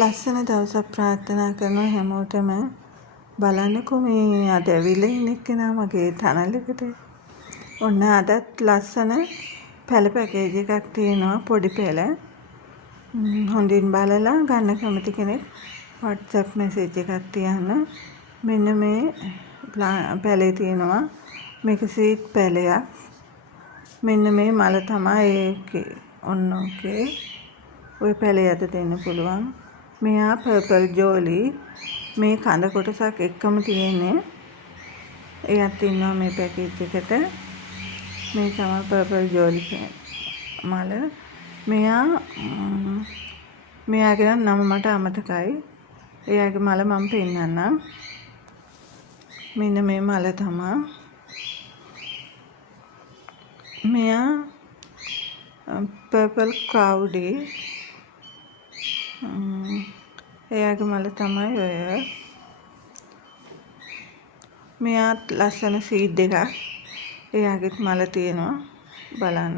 ලස්සන දවසක් ප්‍රාර්ථනා කරනවා හැමෝටම. බලන්නකෝ මේ අද ඇවිල්ලා ඉන්න එක්කෙනා මගේ ටනල් එකට. ඔන්න අදත් ලස්සන පැල පැකේජ් එකක් තියෙනවා, පොඩි පැල. හොඳින් බලලා ගන්න කැමති කෙනෙක් WhatsApp message එකක් තියන්න. මෙන්න මේ පැලේ තියෙනවා. මේක සීඩ් පැලයක්. මෙන්න මේ මල තමයි ඒකේ. ඔන්න ඕකේ. ඔය පැලේ අත දෙන්න පුළුවන්. මෙයා පර්පල් ජෝලි. මේ කඳ කොටසක් එක්කම තියෙන්නේ. එයත් ඉන්නවා මේ පැකේජ් එකට. මේ තමයි පර්පල් ජෝලි මල. මෙයාගේ නම මට අමතකයි. එයාගේ මල මම පෙන්නන්නම්. මෙන්න මේ මල තමයි. මෙයා පර්පල් ක්ලවුඩි. එයාගේ මල තමයි ඔය. මෙයාත් ලස්සන සීඩ් එකක්. එයාගෙත් මල තියෙනවා. බලන්න.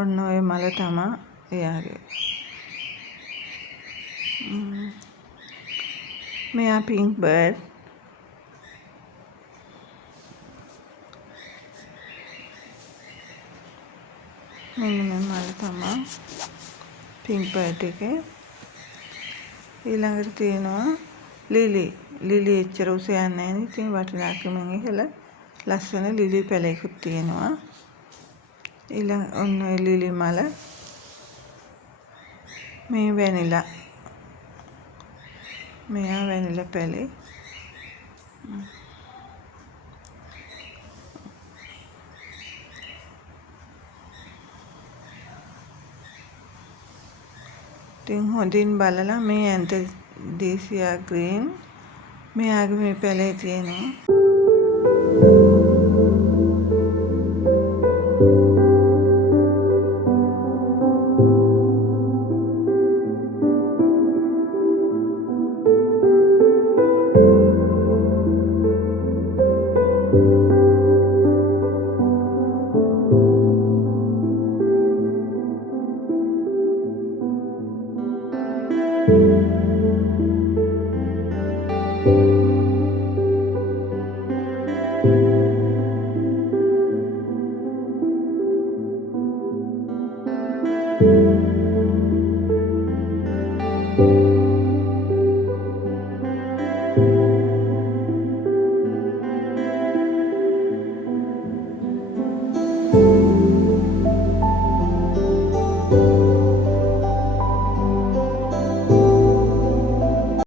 ඔන්න ඔය මල තමයි එයාගේ. මෙයා පින්ක් බර්ඩ්. මෙන්න මේ මල තමයි පින්ක් බර්ඩ් එකේ. ඊළඟට තියෙනවා ලිලි. ලිලි එච්චර උස යන්නේ නැහැ නේ. ඉතින් වටිනාකමින් ඉහළ ලස්සන ලිලි පැලයකුත් තියෙනවා. ඊළඟ ඔන්න ඔය ලිලි මල. මේ වැනිලා. මෙයා වැනිලා පැලේ. ඉතින් හොඳින් බලලා මේ ඇන්තීසියා ග්‍රීන් මෙයාගේ මේ පැලේ තියෙනවා.